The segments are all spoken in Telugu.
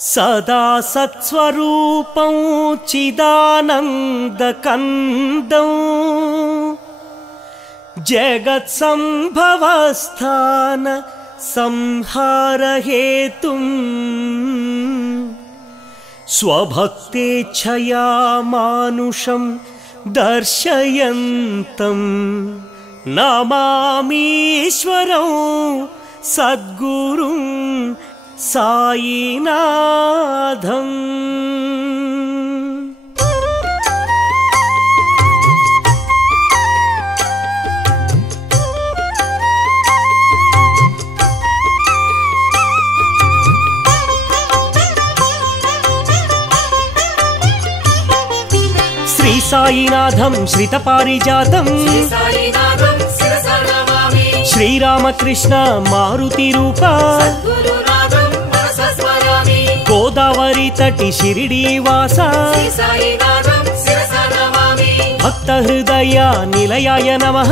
सदा सत्स्वरूपं चिदानन्दकन्दं जगत्सम्भवस्थान संहारहेतुं स्वभक्तेच्छया मानुषं दर्शयन्तं नमामीश्वरं सद्गुरुं साईनाथम्। श्री साईनाथं श्रितपारिजातं श्रीरामकृष्ण मारुतिरूपा गोदावरी तटी शिरिडीवासा भक्तहृदय निलयाय नमः।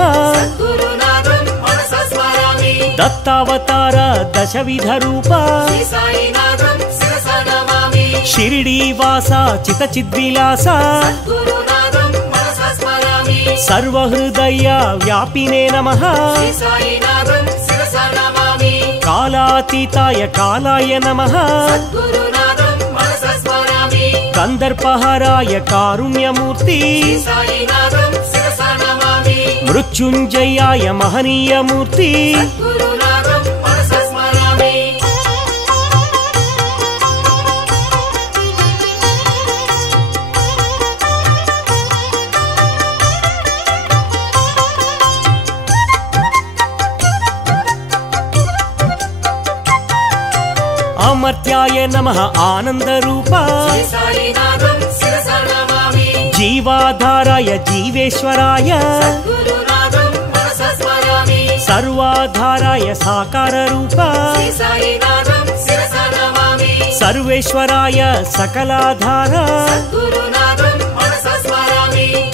दत्तावतार दशविधरूपा शिरिडीवासा चितचिद्विलासा सर्वहृदय व्यापिने नमः। कालातीताय कालाय नमः। कंदर्पहराय कारुण्यमूर्ति मृत्युंजयाय महनीयमूर्ति अमर्त्याय नमः आनंदरूपा जीवाधाराय जीवेश्वराय सर्वाधाराय साकाररूपा सर्वेश्वराय सकलाधारा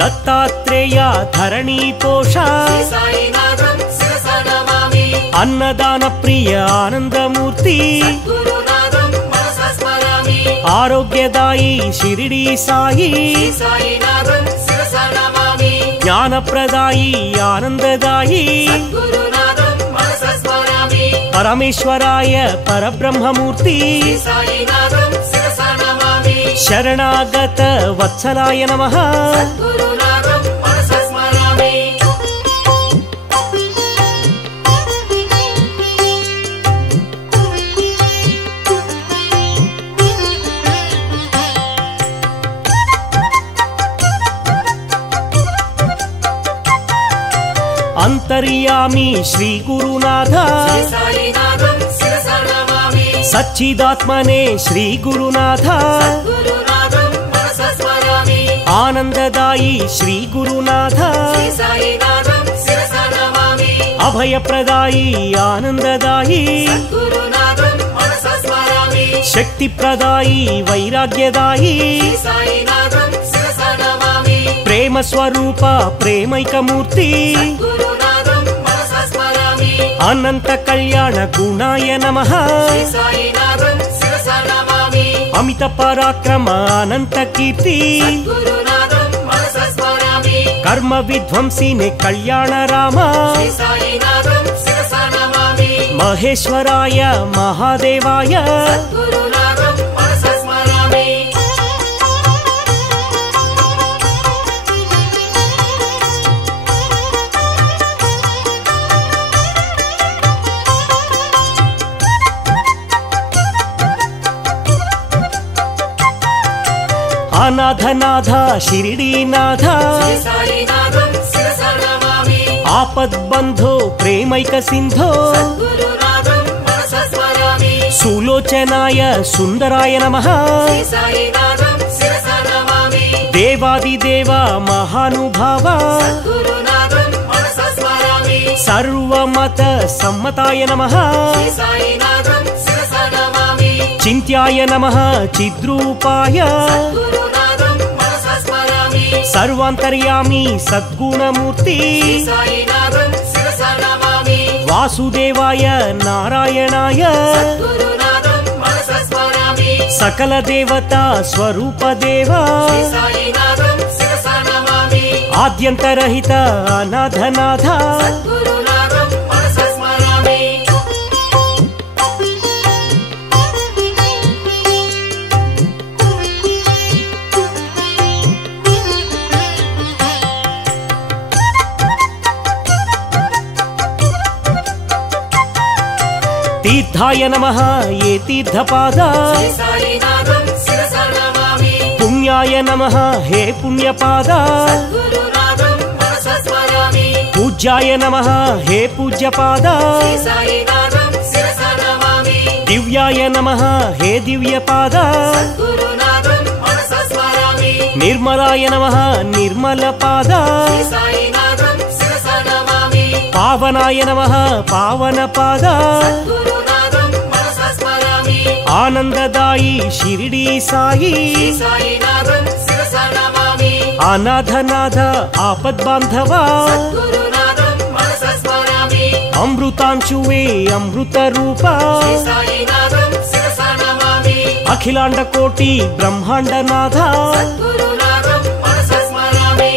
दत्तात्रेय धरणीपोषा अन्नदान प्रिय आनंदमूर्ति आरोग्यदायी शिरिडी साई ज्ञानप्रदायी आनंददायी परमेश्वराय परब्रह्ममूर्ति शरणागत वत्सलाय नमः। अंतर्यामी श्री गुरुनाथ सच्चिदात्मने श्री गुरुनाथ आनंददायी श्री गुरुनाथ अभयप्रदायी आनंददायी शक्तिप्रदायी वैराग्यदायी प्रेम स्वरूप प्रेमैकमूर्ति अनंत कल्याण गुणाय नमः। अमित पराक्रम अनंत कीर्ति कर्म विध्वंसिने कल्याण राम महेश्वराय महादेवाय अनाथनाथ शिरिडीनाथ आपद्बन्धो प्रेमैक सिन्धो सुलोचनाय सुंदराय नमः। देवादिदेव महानुभाव सर्वमत सम्मताय नमः। चिन्त्याय नमः चिद्रूपाय सर्वांतर्यामी सद्गुणमूर्ति वासुदेवाय नारायणाय సకల దేవతా స్వరూప దేవా శ్రీ సాయినాథం శిరసా నమామి ఆద్యంతరహిత అనాథనాథ సద్గురునాథం మనసా స్మరామి తీర్థాయ నమః ఏ తీర్థపాద శ్రీ సాయినాథం శిరసా నమామి పుణ్యాయ నమః హే పుణ్యపాద సద్గురునాథం మనసా స్మరామి పూజ్యాయ నమః హే పూజ్యపాద శ్రీ సాయినాథం శిరసా నమామి దివ్యాయ నమః హే దివ్యపాద సద్గురునాథం మనసా స్మరామి నిర్మలాయ నమః నిర్మలపాద శ్రీ సాయినాథం శిరసా నమామి పావనాయ నమః పావనపాద సద్గురునాథం మనసా స్మరామి ఆనందదాయి షిరిడి సాయి శ్రీ సాయినాథం శిరసా నమామి అనాథనాథ ఆపద్బాంధవా సద్గురునాథం మనసా స్మరామి అమృతాంశువే అమృత రూప శ్రీ సాయినాథం శిరసా నమామి అఖిలాండ కోటి బ్రహ్మాండనాథ సద్గురునాథం మనసా స్మరామి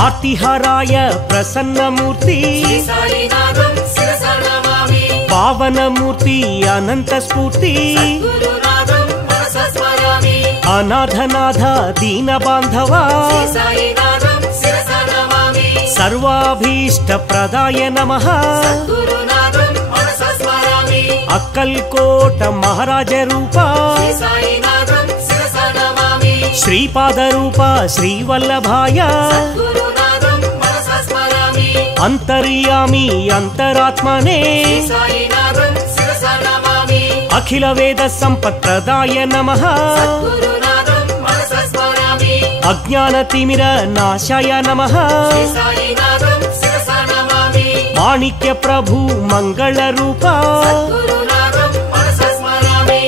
ఆర్తిహారాయ ప్రసన్నమూర్తి శ్రీ సాయినాథం శిరసా నమామి పావనమూర్తి అనంత స్ఫూర్తి సద్గురునాథం మనసా స్మరామి అనాథనాథ దీన బాంధవా శ్రీ సాయినాథం శిరసా నమామి సర్వాభీష్ట ప్రదాయ నమః సద్గురునాథం మనసా స్మరామి అక్కల్కోట మహారాజ రూప శ్రీ సాయినాథం శిరసా నమామి శ్రీపాద రూప శ్రీవల్లభాయ సద్గురునాథం మనసా స్మరామి అంతర్యామి అంతరాత్మనే శ్రీ సాయినాథం శిరసా నమామి అఖిల వేద సంపత్ ప్రదాయ నమః సద్గురునాథం మనసా స్మరామి అజ్ఞాన తిమిర నాశాయ నమః శ్రీ సాయినాథం శిరసా నమామి మాణిక్య ప్రభు మంగళ రూప సద్గురునాథం మనసా స్మరామి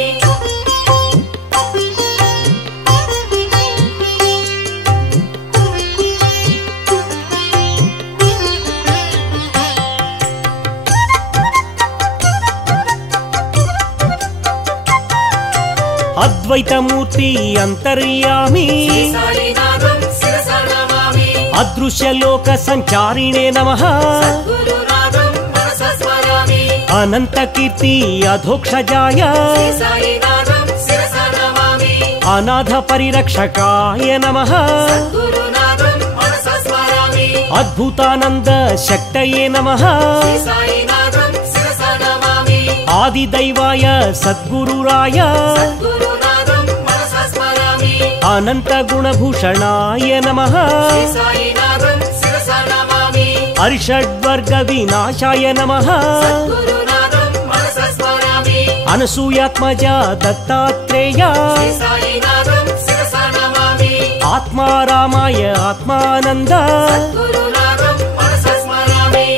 అద్వైతమూర్తి అంతర్యామి శ్రీ సాయినాథం శిరసా నమామి అదృశ్యలోక సంచారిణే నమః సద్గురునాథం మనసా స్మరామి అనంత కీర్తి అధోక్షజాయ శ్రీ సాయినాథం శిరసా నమామి అనాథ పరిరక్షకాయ నమః సద్గురునాథం మనసా స్మరామి అద్భుతానంద శక్తయే నమః శ్రీ సాయినాథం శిరసా నమామి ఆదిదైవాయ సద్గురురాయ సద్గురునాథం మనసా స్మరామి అనంత గుణభూషణాయ నమః శ్రీ సాయినాథం శిరసా నమామి అరిషడ్వర్గ వినాశాయ నమః సద్గురునాథం మనసా స్మరామి అనసూయాత్మజ దత్తాత్రేయ శ్రీ సాయినాథం శిరసా నమామి ఆత్మారామాయ ఆత్మానంద సద్గురునాథం మనసా స్మరామి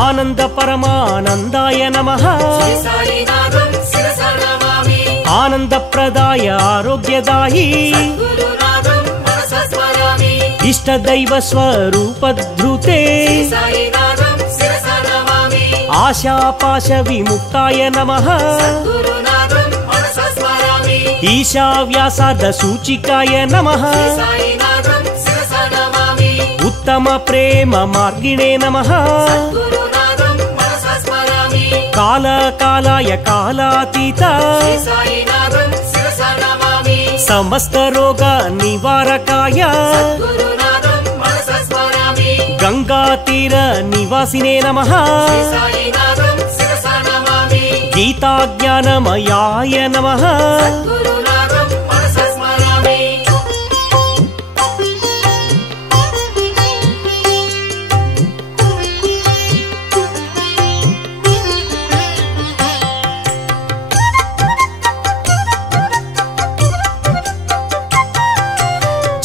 ఆనంద పరమానందాయ నమః శ్రీ సాయినాథం శిరసా నమామి ఆనందప్రదాయ ఆరోగ్యదాయి సద్గురునాథం మనసా స్మరామి ఇష్టదైవ స్వరూపధృతే శ్రీ సాయినాథం శిరసా నమామి ఆశాపాశ విముక్తాయ నమః సద్గురునాథం మనసా స్మరామి ఈశావ్యాసార్థ సూచికాయ నమః శ్రీ సాయినాథం శిరసా నమామి ఉత్తమ ప్రేమ మార్గిణే నమః సద్గురునాథం మనసా స్మరామి కాలకాలాయ కాలాతీత శ్రీ సాయినాథం శిరసా నమామి సమస్త రోగ నివారకాయ సద్గురునాథం మనసా స్మరామి గంగా తీర నివాసినే నమః శ్రీ సాయినాథం శిరసా నమామి గీతాజ్ఞానమయాయ నమః సద్గురునాథం మనసా స్మరామి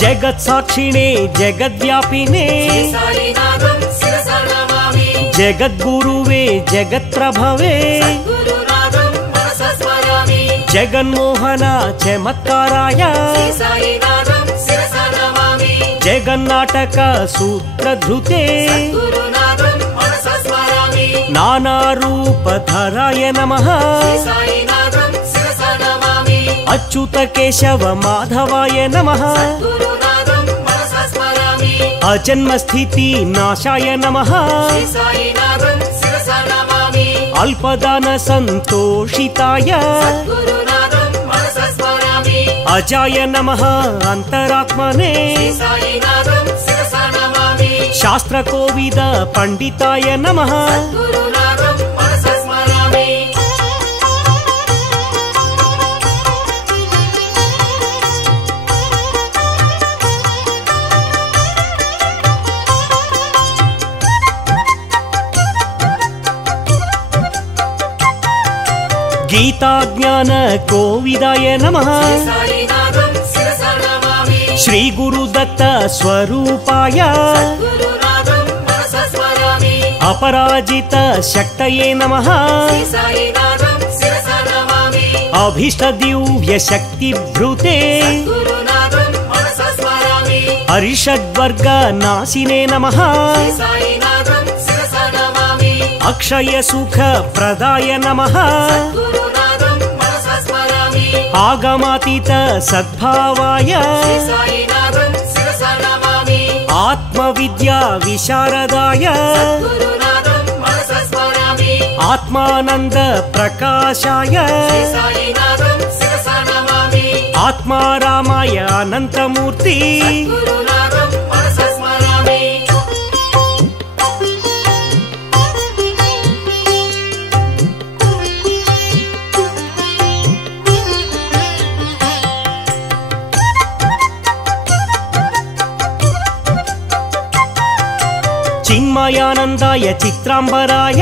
जगत्साक्षिणे जगद्व्यापिने साईनाथं शिरसा नमामि जगद्गुरुवे जगत्प्रभवे गुरुनाथं मनसा स्मरामि जगन्मोहन चमत्काराय साईनाथं शिरसा नमामि जगन्नाटक सूत्रधृते गुरुनाथं मनसा स्मरामि नानारूपधराय नमः साईनाथं शिरसा नमामि अच्युत केशव माधवाय नमः गुरुनाथं मनसा स्मरामि अजन्मस्थिति नाशाय नमः साईनाथं शिरसा नमामि अल्पदान संतोषिताय गुरुनाथं मनसा स्मरामि अजाय नमः अंतरात्मने साईनाथं शिरसा नमामि शास्त्रकोविद पंडिताय नमः गुरुनाथं मनसा स्मरामि गीताज्ञान कोविदाय नमः साईनाथं शिरसा नमामि श्री गुरुदत्त स्वरूपाय गुरुनाथं मनसा स्मरामि अपराजित शक्तये नमः साईनाथं शिरसा नमामि अभीष्ट दिव्य शक्ति भृते गुरुनाथं मनसा स्मरामि अरिषद्वर्ग नाशिने नमः साईनाथं शिरसा नमामि अक्षय सुख प्रदाय नमः गुरुनाथं मनसा स्मरामि आगमातीत सद्भावाय साईनाथं शिरसा नमामि आत्मविद्या विशारदाय गुरुनाथं मनसा स्मरामि आत्मानंद प्रकाशाय साईनाथं शिरसा नमामि आत्मारामाय अनंतमूर्ति गुरुनाथं मनसा स्मरामि चिन्मयानंदाय चित्रांबराय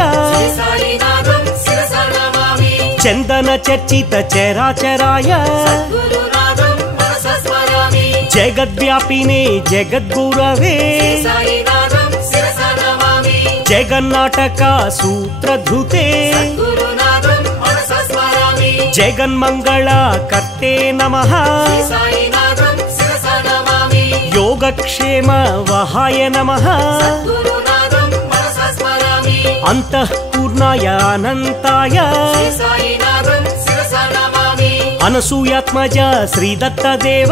साईनाथं शिरसा नमामि चंदन चर्चित चराचराय गुरुनाथं मनसा स्मरामि जगद्व्यापिने जगद्गुरवे साईनाथं शिरसा नमामि जगन्नाटक सूत्रधृते गुरुनाथं मनसा स्मरामि जगन्मंगल कर्ते नमः साईनाथं शिरसा नमामि योगक्षेम वहाय नमः गुरुनाथं मनसा स्मरामि अंतःपूर्णाय अनंताय साईनाथं शिरसा नमामि अनसूयात्मज श्रीदत्तदेव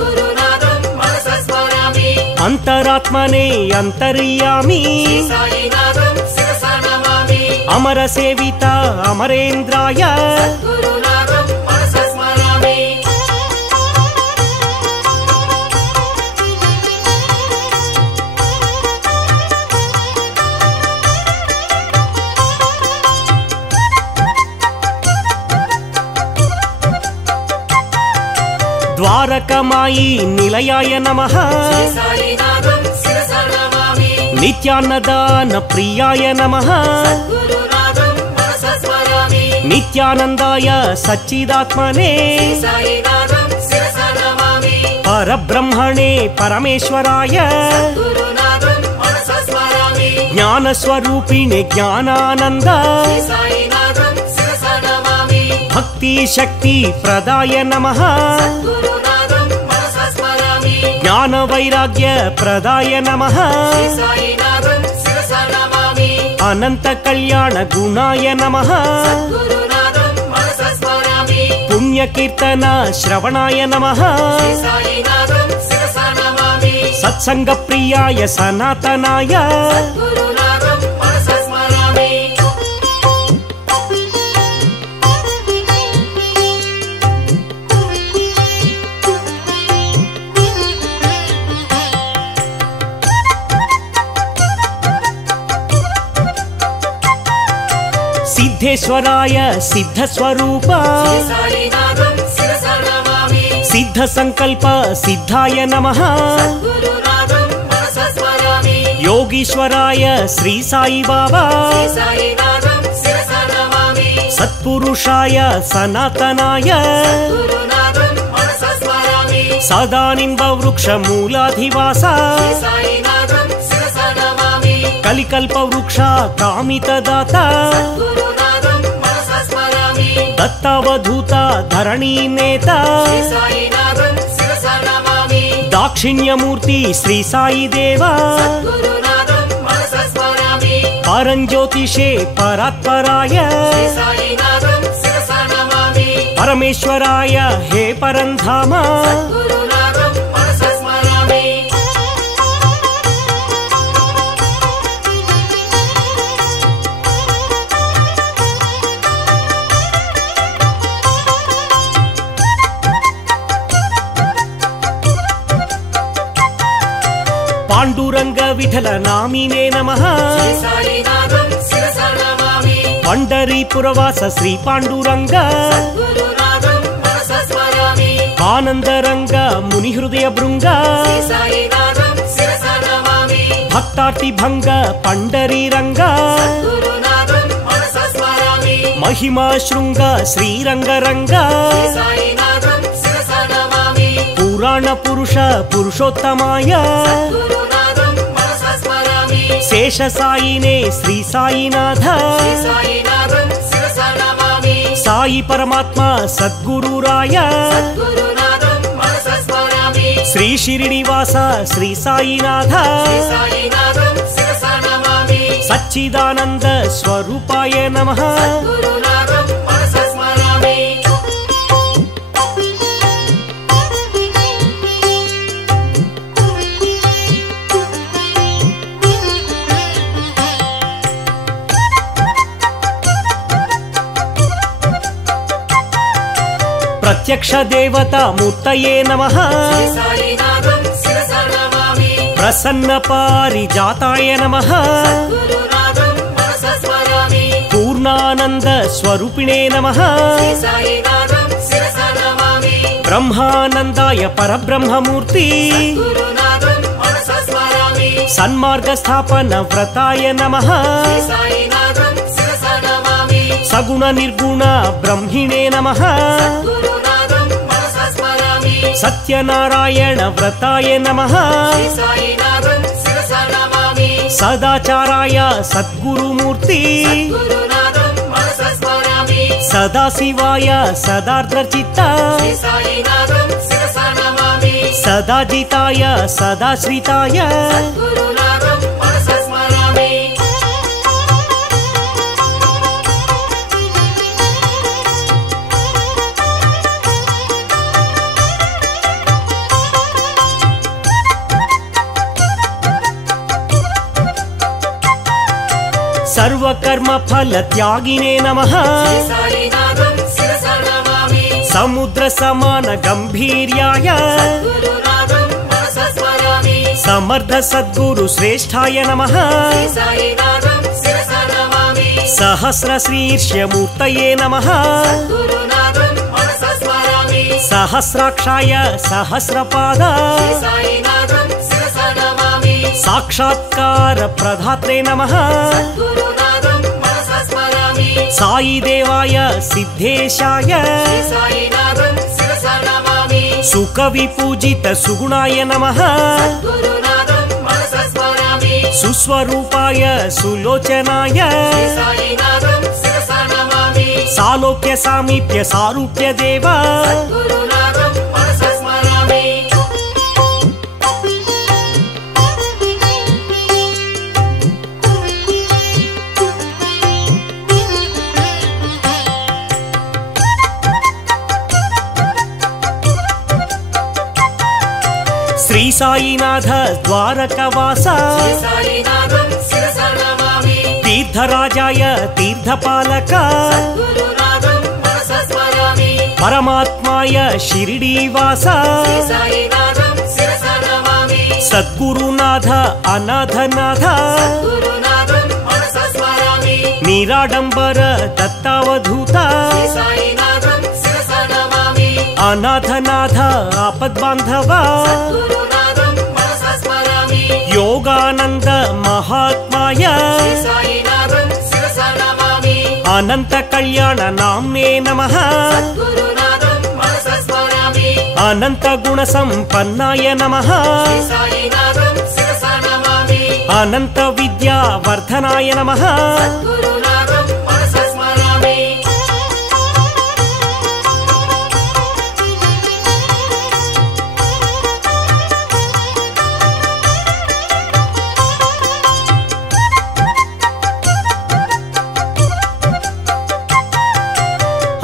गुरुनाथं मनसा स्मरामि अंतरात्मने अंतर्यामी साईनाथं शिरसा नमामि अमरसेविता अमरेन्द्राय गुरुनाथं मनसा स्मरामि द्वारकमायी निलयाय नमः साईनाथं शिरसा नमामि नित्यान्नदान प्रियाय नमः गुरुनाथं मनसा स्मरामि नित्यानंदाय सच्चिदात्मने साईनाथं शिरसा नमामि परब्रह्मणे परमेश्वराय गुरुनाथं मनसा स्मरामि ज्ञानस्वरूपिणे ज्ञानानंद साईनाथं शिरसा नमामि भक्ति शक्ति प्रदाय नमः गुरुनाथं मनसा स्मरामि ज्ञान वैराग्य प्रदाय नमः साईनाथं शिरसा नमामि अनंत कल्याण गुणाय नमः गुरुनाथं मनसा स्मरामि पुण्य कीर्तन श्रवणाय नमः साईनाथं शिरसा नमामि सत्संग प्रियाय सनातनाय गुरुनाथं मनसा स्मरामि सिद्धेश्वराय सिद्धस्वरूप साईनाथं शिरसा नमामि सिद्ध संकल्प सिद्धाय नमः गुरुनाथं मनसा स्मरामि योगीश्वराय श्री साई बाबा साईनाथं शिरसा नमामि सत्पुरुषाय सनातनाय गुरुनाथं मनसा स्मरामि सदा निम्बवृक्षमूलाधिवास श्री साईनाथं शिरसा नमामि कलिकल्पवृक्ष कामितदाता गुरुनाथं मनसा स्मरामि दत्तावधूत धरणीनेता श्री साईनाथं शिरसा नमामि दाक्षिण्यमूर्ति श्री साई देवा गुरुनाथं मनसा स्मरामि परञ्ज्योतिषे परात्पराय श्री साईनाथं शिरसा नमामि परमेश्वराय हे परन्धाम गुरुनाथं मनसा स्मरामि पाण्डुरङ्ग विठल नामिने नमः श्री साईनाथं शिरसा नमामि पंढरीपुरवास श्री पाण्डुरङ्ग गुरुनाथं मनसा स्मरामि आनन्दरङ्ग मुनिहृदय भृङ्ग श्री साईनाथं शिरसा नमामि भक्तार्तिभङ्ग पंडरीरङ्ग गुरुनाथं मनसा स्मरामि महिमा शृङ्ग श्रीरङ्गरङ्ग श्री साईनाथं शिरसा नमामि पुराण पुरुष पुरुषोत्तमाय गुरुनाथं मनसा स्मरामि शेष साईने श्री साईनाथ श्री साईनाथं शिरसा नमामि साई परमात्मा सद्गुरुराय गुरुनाथं मनसा स्मरामि श्री शिरिडिवास श्री साईनाथ श्री साईनाथं शिरसा नमामि सच्चिदानंद स्वरूपाय नमः गुरुनाथं मनसा स्मरामि प्रत्यक्ष देवता मूर्तये नमः श्री साईनाथं शिरसा नमामि प्रसन्न पारिजाताय नमः गुरुनाथं मनसा स्मरामि पूर्णानंद स्वरूपिणे नमः श्री साईनाथं शिरसा नमामि ब्रह्मानंदाय परब्रह्ममूर्ति गुरुनाथं मनसा स्मरामि सन्मार्ग स्थापन व्रताय नमः श्री साईनाथं शिरसा नमामि सगुण निर्गुण ब्रह्मिणे नमः गुरुनाथं मनसा स्मरामि सत्यनारायण व्रताय नमः श्री साईनाथं शिरसा नमामि सदाचाराय सद्गुरुमूर्ति गुरुनाथं मनसा स्मरामि सदाशिवाय सदार्द्रचित्त श्री साईनाथं शिरसा नमामि सदाजिताय सदाश्रिताय गुरुनाथं मनसा स्मरामि सर्वकर्म फल त्यागिने नमः श्री साईनाथं शिरसा नमामि समुद्र समान गंभीर्याय गुरुनाथं मनसा स्मरामि समर्थ सद्गुरु श्रेष्ठाय नमः श्री साईनाथं शिरसा नमामि सहस्र शीर्ष्य मूर्तये नमः गुरुनाथं मनसा स्मरामि सहस्राक्षाय सहस्रपाद श्री साईनाथं शिरसा नमामि साक्षात्कार प्रदात्रे नमः गुरुनाथं मनसा स्मरामि साई देवाय सिद्धेशाय श्री साईनाथं शिरसा नमामि सुख विपूजित सुगुणाय नमः गुरुनाथं मनसा स्मरामि सुस्वरूपाय सुलोचनाय श्री साईनाथं शिरसा नमामि सालोक्य सामीप्य सारूप्य देवा गुरुनाथं मनसा स्मरामि श्री साईनाथ द्वारकवास श्री साईनाथं शिरसा नमामि तीर्थराजाय तीर्थपालक गुरुनाथं मनसा स्मरामि परमात्माय शिरिडीवास श्री साईनाथं शिरसा नमामि सद्गुरुनाथ अनाथनाथ गुरुनाथं मनसा स्मरामि निराडंबर दत्तावधूत श्री साईनाथं शिरसा नमामि अनाथनाथ आपद्बांधव गुरुनाथं मनसा स्मरामि योगानंद महात्माय श्री साईनाथं शिरसा नमामि अनंत कल्याण नाम्ने नमः गुरुनाथं मनसा स्मरामि అనంత గుణ సంపన్నాయ నమః శ్రీ సాయినాథం శిరసా నమామి అనంత విద్యా వర్ధనాయ నమః సద్గురునాథం మనసా స్మరామి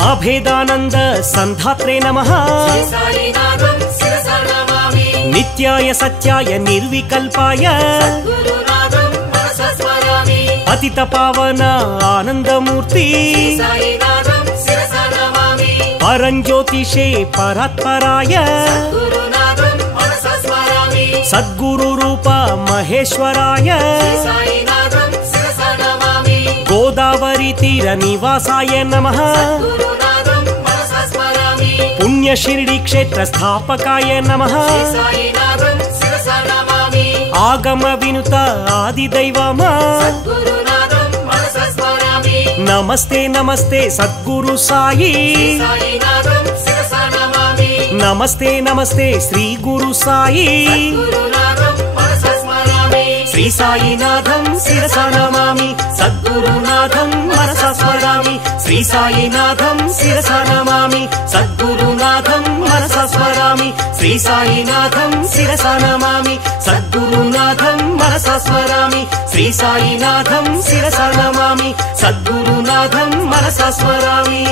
అభేదానంద సంధాత్రే నమః శ్రీ సాయినాథం శిరసా నమామి నిత్యాయ సత్యాయ నిర్వికల్పాయ సద్గురునాథం మనసా స్మరామి అతిత పావన ఆనందమూర్తి శ్రీ సాయినాథం శిరసా నమామి పరంజ్యోతిషే పరాత్పరాయ సద్గురునాథం మనసా స్మరామి సద్గురు రూప మహేశ్వరాయ శ్రీ సాయినాథం శిరసా నమామి గోదావరి తీర నివాసాయ నమః గురునాథం మనసా స్మరామి పుణ్య షిరిడి క్షేత్ర స్థాపకాయ నమః శ్రీ సాయినాథం శిరసా నమామి ఆగమ వినుత ఆది దైవమా గురునాథం మనసా స్మరామి నమస్తే నమస్తే సద్గురు సాయి సాయినాథం శిరసా నమామి నమస్తే నమస్తే శ్రీ గురు సాయి గురునాథం మనసా స్మరామి శ్రీ సాయినాథం శిరసా నమామి సద్గురునాథం మనసా స్మరామి శ్రీ సాయినాథం శిరసా నమామి సద్గురునాథం మనసా స్మరామి శ్రీ సాయినాథం శిరసా నమామి సద్గురునాథం మనసా స్మరామి శ్రీ సాయినాథం శిరసా నమామి సద్గురునాథం మనసా స్మరామి